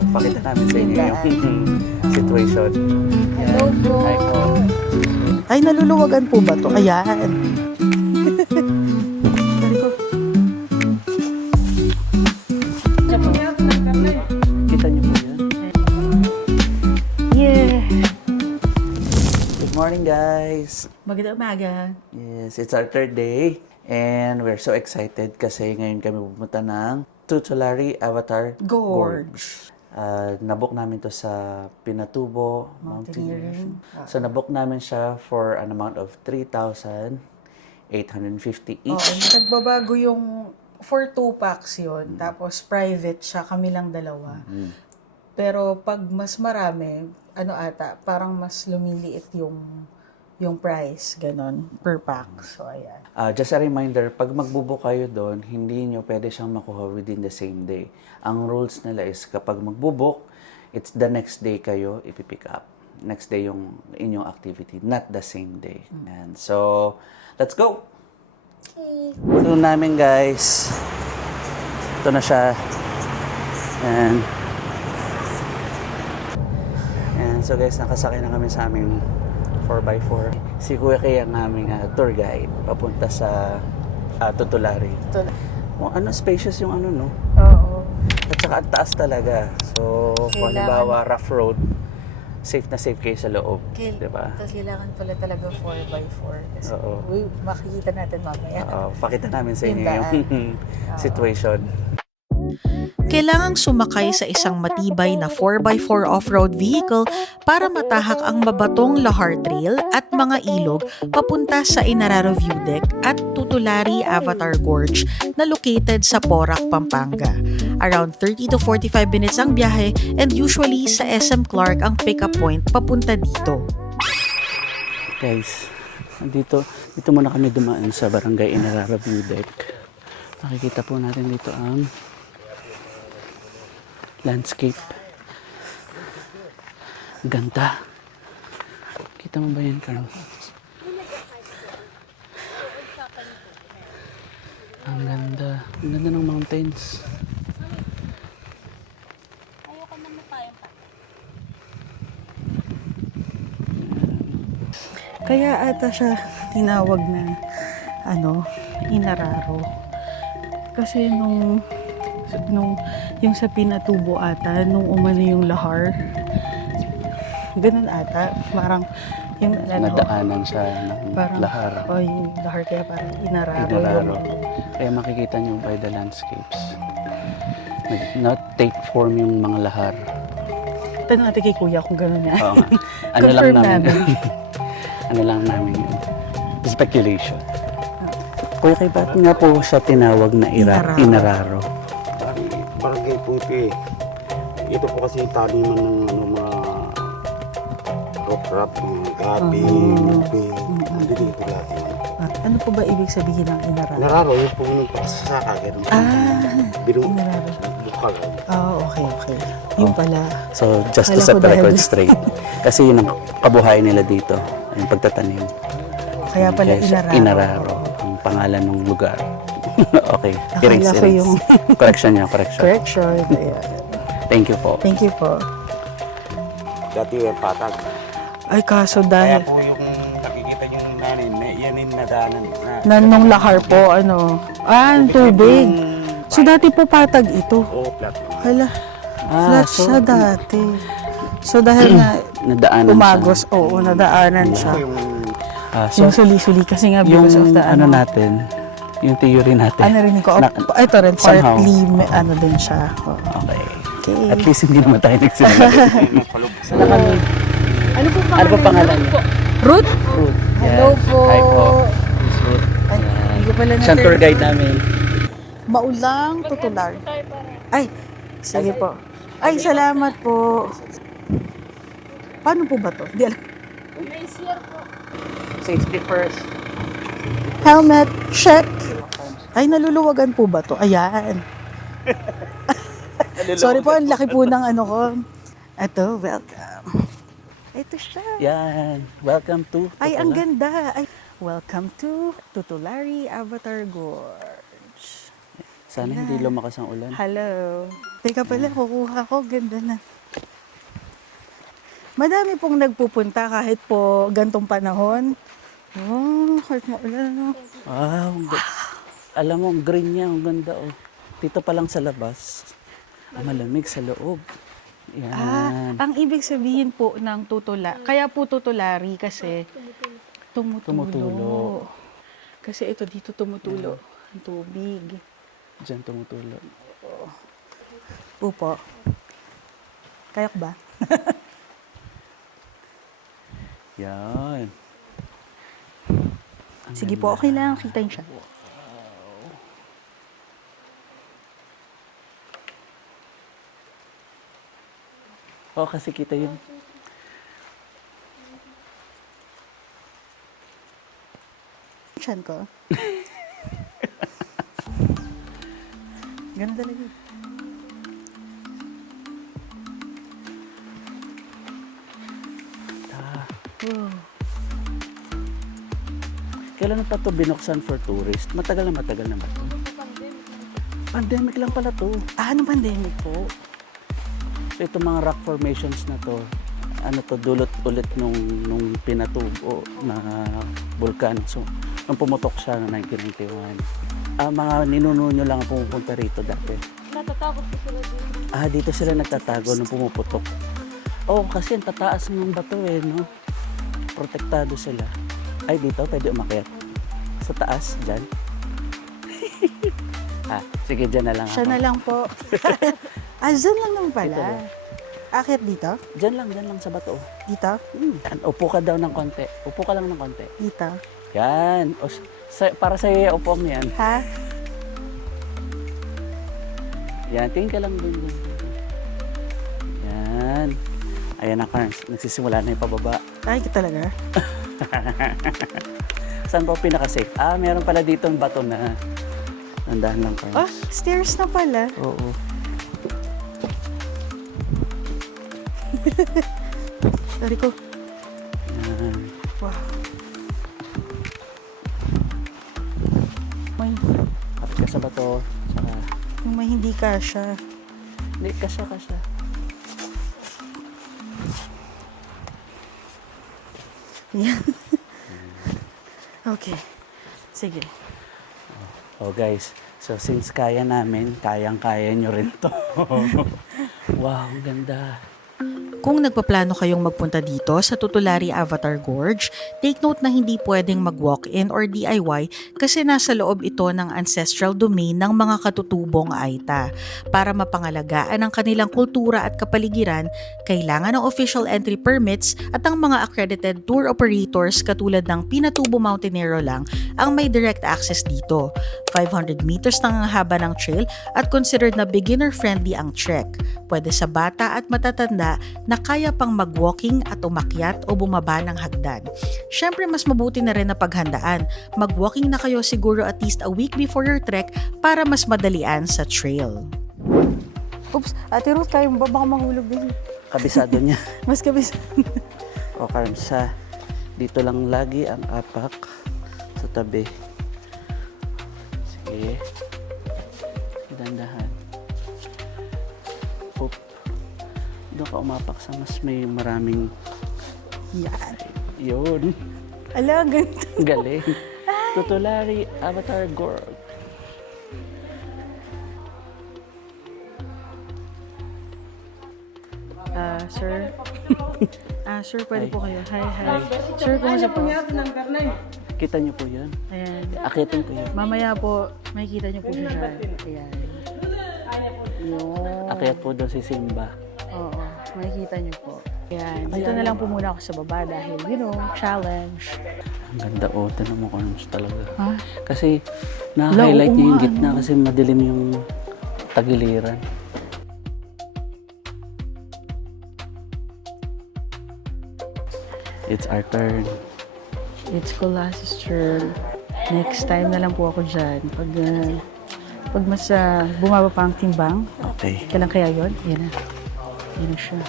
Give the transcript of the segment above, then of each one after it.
Pakita namin sa inyo yung situation. Hello po. Hi po. Ay, naluluwagan po ba to? Ayan. Dari ko. Kita niyo po yan? Yeah. Good morning, guys. Magandang umaga. Yes, it's our third day. And we're so excited kasi ngayon kami pupunta ng Tutulari Avatar Gorge. Nabook namin to sa Pinatubo Mountaineering. So nabook namin siya for an amount of 3,850 Oo, each. nagbabago yung for 2 packs yun. Tapos private siya, kami lang dalawa. Pero pag mas marami, parang mas lumiliit yung price, ganon, per pack. So, ayan. Just a reminder, pag magbubook kayo doon, hindi nyo pwede siyang makuha within the same day. Ang rules nila is kapag magbubook, it's the next day kayo ipipick up. Next day yung inyong activity, not the same day. And so, let's go! Ito namin, guys. Ito na siya. And so guys, nakasakay na kami sa aming 4x4. Si Kuya Kay ang aming tour guide papunta sa Tutulari. Ano, spacious yung no? Oo. At saka ang taas talaga. So, kung halimbawa rough road, safe na safe kayo sa loob. Diba? Tapos kailangan pala talaga 4x4. Kasi Oo. makikita natin mamaya. Pakita namin sa inyo Yung yung situation. Kailangang sumakay sa isang matibay na 4x4 off-road vehicle para matahak ang mabatong Lahar Trail at mga ilog papunta sa Inararo View Deck at Tutulari Avatar Gorge na located sa Porac, Pampanga. Around 30 to 45 minutes ang biyahe and usually sa SM Clark ang pick-up point papunta dito. Guys, dito muna kami dumaan sa Barangay Inararo View Deck. Makikita po natin dito ang landscape. Ganda. Kita mo ba yan, Carl? Ang ganda. Ang ganda ng mountains. Kaya ata siya tinawag na Inararo. Kasi nung yung sa Pinatubo ata, nung umano yung Lahar, ganun ata, parang yung Nadaanan siya ng parang, Lahar. yung Lahar, kaya parang Inararo. Inararo. Kaya makikita nyo by the landscapes. Not take form yung mga lahar. Tanong natin kay Kuya kung ganun na. Oo nga. Ano lang Confirm namin. namin. Ano lang namin yun. Speculation. Kuya, kay ba't nga po siya tinawag na Inararo? Barangay po ito eh. Ito po kasi taliman ng mga rock, mga gabi, lupi. Andito ito lahat yun. Ano po ba ibig sabihin ng Inararo? Nararo, yung po nung pagsasaka. Binong Inararo. bukal. Okay. Yung pala. So, just to Alam set ko the dahil- record straight. Kasi yun ang kabuhay nila dito. Yung pagtatanim. Kaya pala Kaya siya Inararo. Inararo. Ang pangalan ng lugar. Okay. Akala ko yung- Correction niya, correction. Correction. Ayan. Thank you po. Thank you po. Dati yung patag. Ay, kaso Kaya dahil po yung nakikita yung nanay, yan yung nadaanan. nung Lahar po, ang tubig. So, dati po patag ito. Flat. Hala, flat so, siya dati. So, dahil nga nadaanan umagos, siya. nadaanan siya. Ito yung So, Yung suli-suli kasi nga yung because of the natin, yung theory natin. narinig ko, ito rin, somehow. partly, din siya. Okay. Okay. At least hindi naman tayo nagsimula. Ano po Ano ba pangalan niya? Ruth? Ruth. Hello po. Hi po. Miss Ruth. Ay, hindi ko pala Siyang tour guide namin. Maulang tutular. Ay, sige po. Ay, salamat po. Paano po ba to? Di alam. Safety first. Helmet, check. Ay, naluluwagan po ba to? Ayan. Sorry po, ang laki po ng ko. Ito, welcome. Ito siya. Yan. Welcome to Ay, ang Tutula. ganda. Ay, welcome to Tutulari Avatar Gorge. Sana hindi lumakas ang ulan. Hello. Teka pala, kukuha ko. Ganda na. Madami pong nagpupunta kahit po gantong panahon. Oh, kahit maulan. Wow, alam mo, ang green niya, ang ganda oh. Dito pa lang sa labas, malamig sa loob. Yan. Ang ibig sabihin po ng tutula, kaya po tutulari kasi tumutulo. Kasi ito dito tumutulo ang tubig. Diyan tumutulo. Upo. Kaya ko ba? Yan. Sige po, okay lang. Kita niyo siya. Oo, kasi kita yun. Siyan ko. Ganun talaga. Wow. Kailan pa to binuksan for tourist? Matagal na ba to? Pandemic lang pala to. Anong pandemic po? So itong mga rock formations na to, ano to, dulot ulit nung pinatubo na bulkan. So, nung pumutok siya noong 1991. Mga ninuno nyo lang ang pumupunta rito dati. Natatakot po sila dito. Dito sila nagtatago nung pumuputok. Oo, kasi ang tataas ng bato no? Protektado sila. Ay, dito, pwede umakyat. Sa taas, dyan. Sige, dyan na lang Siya ako. na lang po. Dyan lang naman pala. Dito lang. Akit dito? Dyan lang sa bato. Dito? Yan. Upo ka daw ng konti. Upo ka lang ng konti. Dito? Yan. Para sa iyo, upo mo yan. Ha? Yan, tingin ka lang dun. Yan. Ayan na, Carms. Nagsisimula na yung pababa. Ay, talaga? Saan po pinaka-safe? Meron pala dito ang bato na nandahan lang, Carms. Stairs na pala. Oo. Sorry ko. Yan. Wow. May, Kapit ka sa bato. Saka, yung may hindi kasha. hindi, kasya. Yan. Okay. Sige. Oh, guys. So, since kaya namin, kayang-kaya nyo rin to. Wow, ang ganda. Kung nagpaplano kayong magpunta dito sa Tutulari Avatar Gorge, take note na hindi pwedeng mag-walk-in or DIY kasi nasa loob ito ng ancestral domain ng mga katutubong Aita. Para mapangalagaan ang kanilang kultura at kapaligiran, kailangan ng official entry permits at ang mga accredited tour operators katulad ng Pinatubo Mountaineero lang ang may direct access dito. 500 meters lang ang haba ng trail at considered na beginner-friendly ang trek. Pwede sa bata at matatanda na kaya pang mag-walking at umakyat o bumaba ng hagdan. Siyempre, mas mabuti na rin na paghandaan. Mag-walking na kayo siguro at least a week before your trek para mas madalian sa trail. Oops, Ate Ruth, kayo ba? Baka mahulog din. Kabisado niya. Mas kabisa. O, Carms, dito lang lagi ang apak sa tabi. Sige. Dandahan. Oop. Doon ka umapak sa mas may maraming... Yan. Yun. Ala, ganito. Galing. Tutulari Avatar Gorge. Sir. Sir, pwede po kayo. Hi. Sir, kumusta po? Kita niyo po yun? Ayan. Akitin ko yun. Mamaya po, makikita niyo po siya. Ayan. Yun. Akyat po doon si Simba. Oo, makikita niyo po. Ayan. Dito na lang po muna ako sa baba dahil, challenge. Ang ganda Tinan mo Carms talaga. Ha? Kasi na-highlight Oo niya yung nga, gitna kasi madilim yung tagiliran. It's our turn. It's Colas's turn. Next time na lang po ako dyan. Pag mas bumaba pa ang timbang, Okay. kailan kaya yun? Yan na. Yan na siya.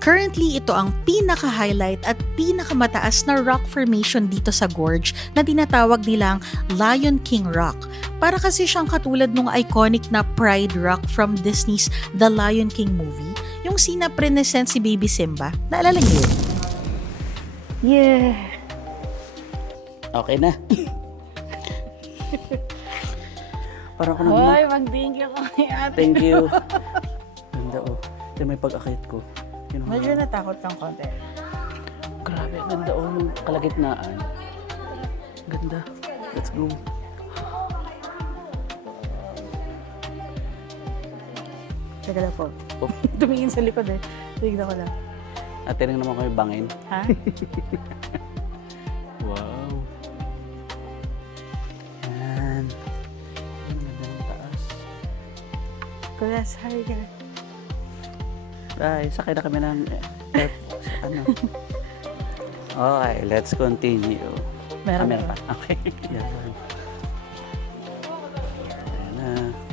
Currently, ito ang pinaka-highlight at pinakamataas na rock formation dito sa gorge na tinatawag nilang Lion King Rock. Para kasi siyang katulad nung iconic na Pride Rock from Disney's The Lion King movie, yung scene na present si Baby Simba. Naalala niyo yun? Yeah. Okay na. Parang ako nang... Hoy, mag-thank you kay ate. Thank you. Ganda oh. Ito may pag-akit ko. Yun, Medyo natakot kang konti. grabe, ganda oh. Yung kalagitnaan. Ganda. Let's go. Teka lang po. Oh. Tumingin sa likod eh. Tignan ko lang. At tinignan naman kami bangin. Ha? Wow. Yan. Ang ganda ng taas. Kuya, sorry ka. Ay, sakay na kami ng ano. Okay, let's continue. Meron meron pa. pa. Okay. Yan. Ayan na.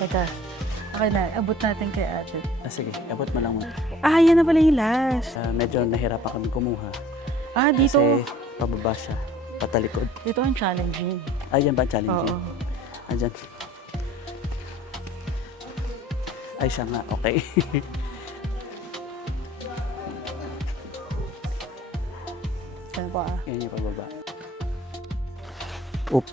Teka. Okay na, abot natin kay ate. Sige, abot mo lang muna. Ah, yan na pala yung last. Medyo nahirapan kami kumuha. Ah, dito. Kasi pababa siya. Patalikod. Dito ang challenging. Ay, yan ba ang challenging? Oo. Andyan. Ay, siya nga. Okay. Saan pa ah? Yan yung pababa. Oop.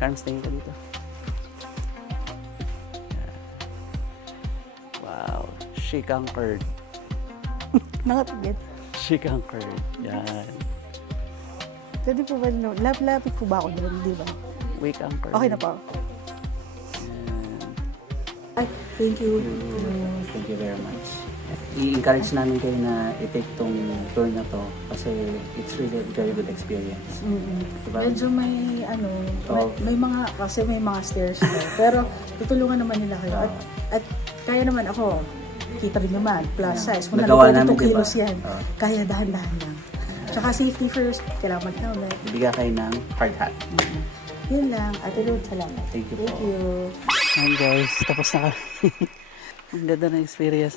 Carms, tingin ka dito. Yan. Wow. She conquered. Nakapigit. She conquered. Yan. Pwede po ba, no? Lapit po ba ako doon, di ba? We conquered. Okay na po. Yan. Ay, thank you. Thank you very much. I-encourage namin kayo na i-take tong tour na to kasi it's really a very good experience. Diba? Medyo may Oh. may mga, kasi may mga stairs na. Pero tutulungan naman nila kayo. At kaya naman ako, kita rin naman, plus size. Kung Nagawa nalito namin, 2 kilos diba? yan, kaya dahan-dahan lang. Tsaka safety first, kailangan mag-helmet. Ibigay kayo ng hard hat. Yun lang. Ate Ruth, salamat. Thank you po. Thank you. Ayan guys, tapos na kami. Ang ganda ng experience.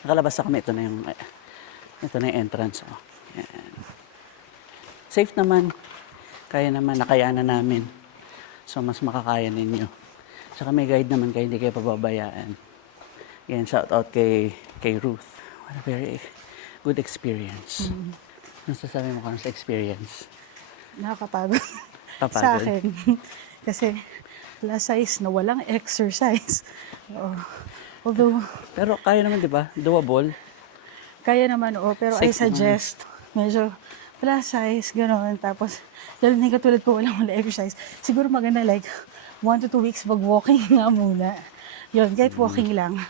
Nakalabas na kami. Ito na yung entrance. Oh. Ayan. Safe naman. Kaya naman, nakayanan namin. So, mas makakaya ninyo. Tsaka may guide naman kayo, hindi kayo pababayaan. Yan, shout out kay Ruth. What a very good experience. Ano sasabi mo ka sa experience? Nakakapagod. Kapagod? Sa akin. Kasi plus size na walang exercise. Oo. Although, Pero kaya naman, di ba? Doable. kaya naman, pero I Safe naman. suggest, medyo plus size, gano'n. Tapos, lalo na yung katulad ko, walang exercise. Siguro maganda like, 1 to 2 weeks mag-walking nga muna. Yun, kahit walking lang.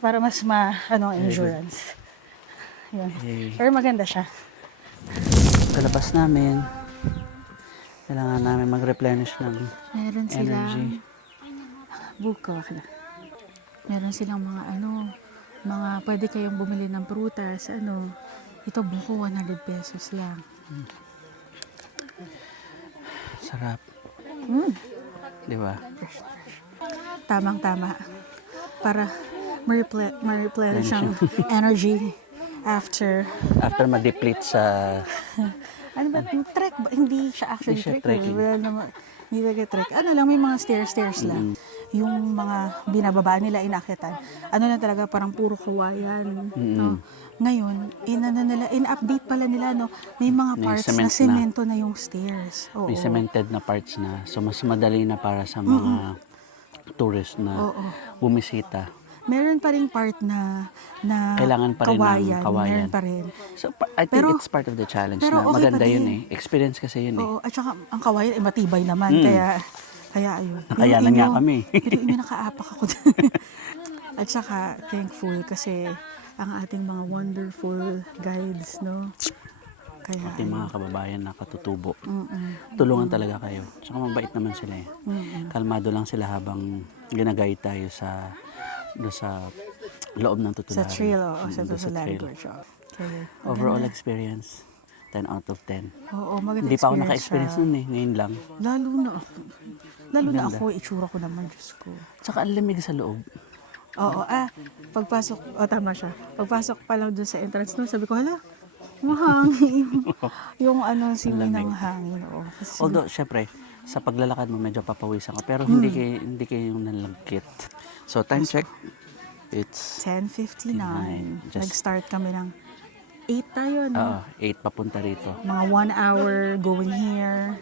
Para mas endurance. Yun. Okay. Pero maganda siya. Kalabas namin. Kailangan namin mag-replenish ng Meron energy. buka na. Meron silang mga pwede kayong bumili ng prutas, ito buko 100 pesos lang. Sarap. Di ba? Tamang-tama. Para ma-replenish ang energy after. After ma-deplete sa... Ano ba? Trek ba? Hindi siya actually Hindi siya trek. trekking. Wala naman. Hindi talaga trek. May mga stairs lang. Yung mga binababa nila, inakitan. Lang talaga, parang puro kawayan. No? Ngayon, in-update pala nila, may mga May parts cement na na. semento na yung stairs. Oo. May cemented na parts na. So, mas madali na para sa mga tourist na Oo. bumisita. Meron pa rin part na Kailangan pa rin ng kawayan. Meron pa rin. So, I think Pero- it's part of the challenge pero na okay maganda pa yun din. Experience kasi yun Oo, at saka ang kawayan ay matibay naman. Kaya ayun. Nakayanan nga kami. Pero inyo nakaapak ako. At saka thankful kasi ang ating mga wonderful guides, no? Kaya Ating mga kababayan na katutubo. Tulungan talaga kayo. Tsaka mabait naman sila eh. Kalmado lang sila habang ginaguide tayo sa loob ng tutularan. sa trail, sa Doon Tutularan trail. Workshop. Okay. Overall experience, 10 out of 10. Oo, maganda Hindi pa ako experience naka-experience siya. nun ngayon lang. Lalo na Maganda. ako, itsura ko naman, Diyos ko. Tsaka ang lamig sa loob. Oo, pagpasok, tama siya. Pagpasok pa lang dun sa entrance no, sabi ko, hala, mahangin. yung simoy ng hangin. Oo. Kasi Although, syempre, sa paglalakad mo, medyo papawisan ka. Pero hindi kayo yung nalagkit. So, time check. It's 10:59. Just- Nag-start kami ng 8 tayo, no? 8 papunta rito. Mga 1 hour going here.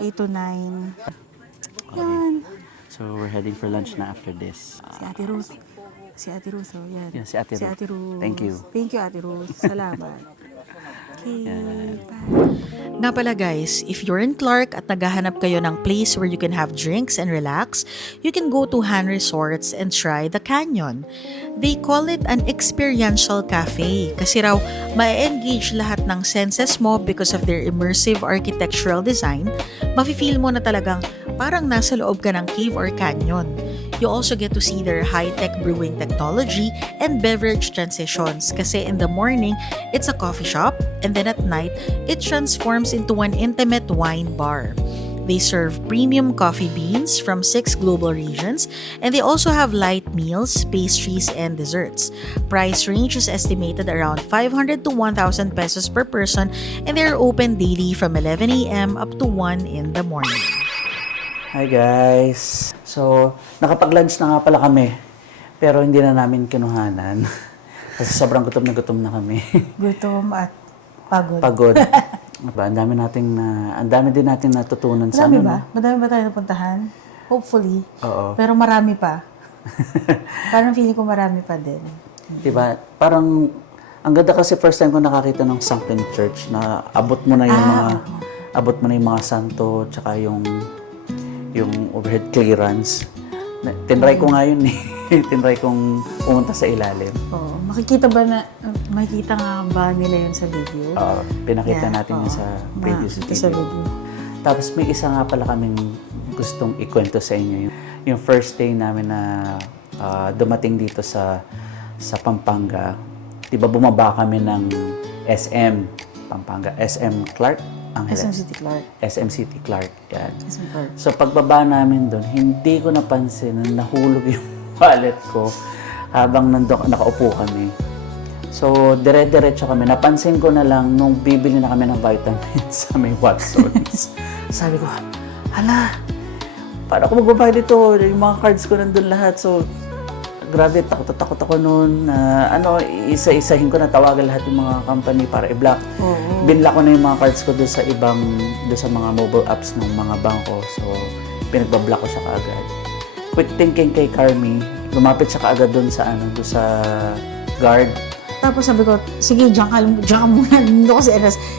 8 to 9. Yan. So, we're heading for lunch na after this. Si Ate Ruth. Si Ate Ruth, oh, yan. Yeah, si Ate Ruth. Ruth. Thank you. Thank you, Ate Ruth. Salamat. Okay, bye. Nga pala guys, if you're in Clark at naghahanap kayo ng place where you can have drinks and relax, you can go to Han Resorts and try the Canyon. They call it an experiential cafe kasi raw ma-engage lahat ng senses mo because of their immersive architectural design. Mafe-feel mo na talagang parang nasa loob ka ng cave or canyon. You also get to see their high-tech brewing technology and beverage transitions kasi in the morning, it's a coffee shop and then at night, it transforms into an intimate wine bar. They serve premium coffee beans from 6 global regions and they also have light meals, pastries, and desserts. Price range is estimated around 500 to 1,000 pesos per person and they are open daily from 11 a.m. up to 1 in the morning. Hi guys! So, nakapag-lunch na nga pala kami. Pero hindi na namin kinuhanan. Kasi sobrang gutom na kami. Gutom at pagod. Pagod. Diba? Ang dami din natin natutunan sa Marami ano, ba? no? Madami ba tayo napuntahan? Hopefully. Oo. Pero marami pa. Parang feeling ko marami pa din. Diba? Parang, ang ganda kasi first time ko nakakita ng sunken church na abot mo na yung mga santo, tsaka yung overhead clearance. Tinry ko nga yun eh. Tinry kong pumunta sa ilalim. Oo. Makikita nga ba nila yun sa video? Pinakita Yeah, natin yun sa previous makikita sa video. video. Tapos may isa nga pala kaming gustong ikwento sa inyo. Yung first day namin na dumating dito sa Pampanga. Diba bumaba kami ng SM Pampanga. SM Clark? SM City Clark. SM City Clark. Yan. SM Clark. So pagbaba namin doon, hindi ko napansin na nahulog yung wallet ko habang nakaupo kami. So dire-diretso kami. Napansin ko na lang nung bibili na kami ng vitamins sa may Watsons. Sabi ko, hala, paano ako magbabayad dito? Yung mga cards ko nandun lahat. So grabe, takot ako noon. Isa-isahin ko na tawagan lahat yung mga company para i-block. Binlock ko na yung mga cards ko doon sa mga mobile apps ng mga bangko. So, pinagbablock ko siya kaagad. Quick thinking kay Carmi, lumapit siya kaagad doon sa guard. Tapos sabi ko, sige, diyan ka muna. Dito kasi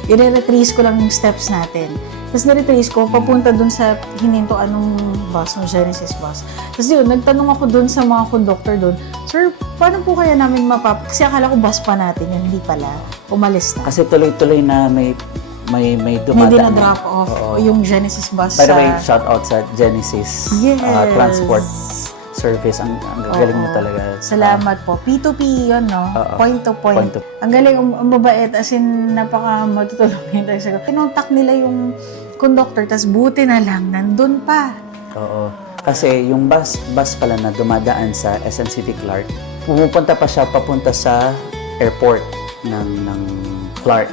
i-retrace ko lang yung steps natin. Tapos na-retrace ko, papunta dun sa hininto anong bus, ng Genesis bus. Tapos yun, nagtanong ako dun sa mga conductor dun, Sir, paano po kaya namin kasi akala ko bus pa natin, yun, hindi pala. Umalis na. Kasi tuloy-tuloy na may May dumadaan. dinadrop off yung Genesis bus By the way, shout out sa Genesis Yes. Transport Service. Ang galing mo talaga. Salamat po. P2P yun, no? Point to point. Point to- Ang galing, ang mabait, as in, napaka matutulungin. Kinontak nila yung conductor, tas buti na lang, nandun pa. Oo. Kasi yung bus pala na dumadaan sa SM City Clark, pumupunta pa siya papunta sa airport ng Clark.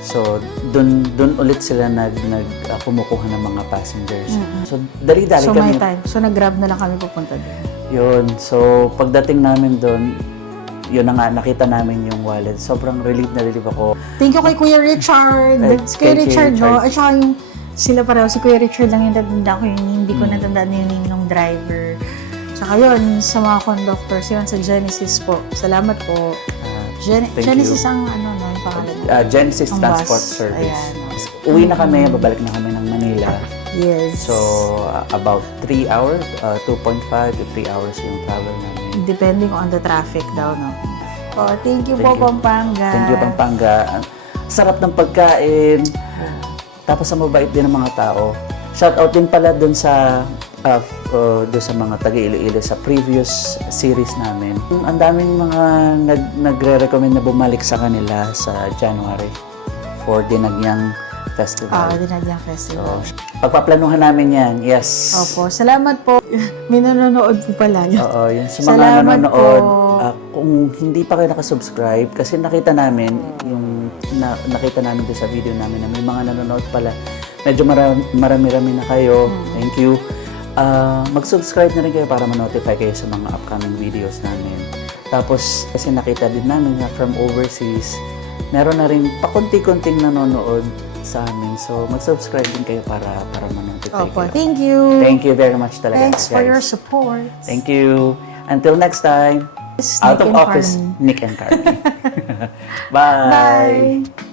So, dun ulit sila kumukuha ng mga passengers. So, dali-dali So, kami. may time. So, nag-grab na lang kami pupunta doon. Yun. So, pagdating namin doon, yun na nga, nakita namin yung wallet. Sobrang relieved ako. Thank you kay Kuya Richard. Si Kuya Richard, no? At saka yung sila pareho. Si Kuya Richard lang yung natanda ko yun. Hindi ko natandaan yung name ng driver. Saka yun, sa mga conductors, yun, sa Genesis po. Salamat po. Thank Genesis you. ang yung pangalan mo. Genesis Ang Transport bus. Service. Ayan. Uwi na kami, babalik na kami ng Manila. Yes. So, about 3 hours, 2.5 to 3 hours yung travel namin. Depending on the traffic daw, no? Oh, thank you po, Thank you. Pampanga. Thank you, Pampanga. Ang sarap ng pagkain. Tapos ang mabait din ng mga tao. Shout out din pala dun sa mga taga-Iloilo sa previous series namin. Ang daming mga nagre-recommend na bumalik sa kanila sa January for Dinagyang Festival. Dinagyang Festival. So, pagpaplanuhan namin yan. Yes. Opo, salamat po. May nanonood po pala yun. Oo, yun. Sa mga Salamat nanonood, po. kung hindi pa kayo nakasubscribe, kasi nakita namin, nakita namin doon sa video namin na may mga nanonood pala. Medyo marami-rami na kayo. Thank you. Mag-subscribe na rin kayo para ma-notify kayo sa mga upcoming videos namin. Tapos, kasi nakita din namin na from overseas, meron na rin pakunti-kunting nanonood sa amin. So, mag-subscribe din kayo para ma-notify Opo, kayo. thank you. Thank you very much talaga, Thanks for guys. your support. Thank you. Until next time, Nick out of and office, Carmen. Nick and Carmen. Bye. Bye.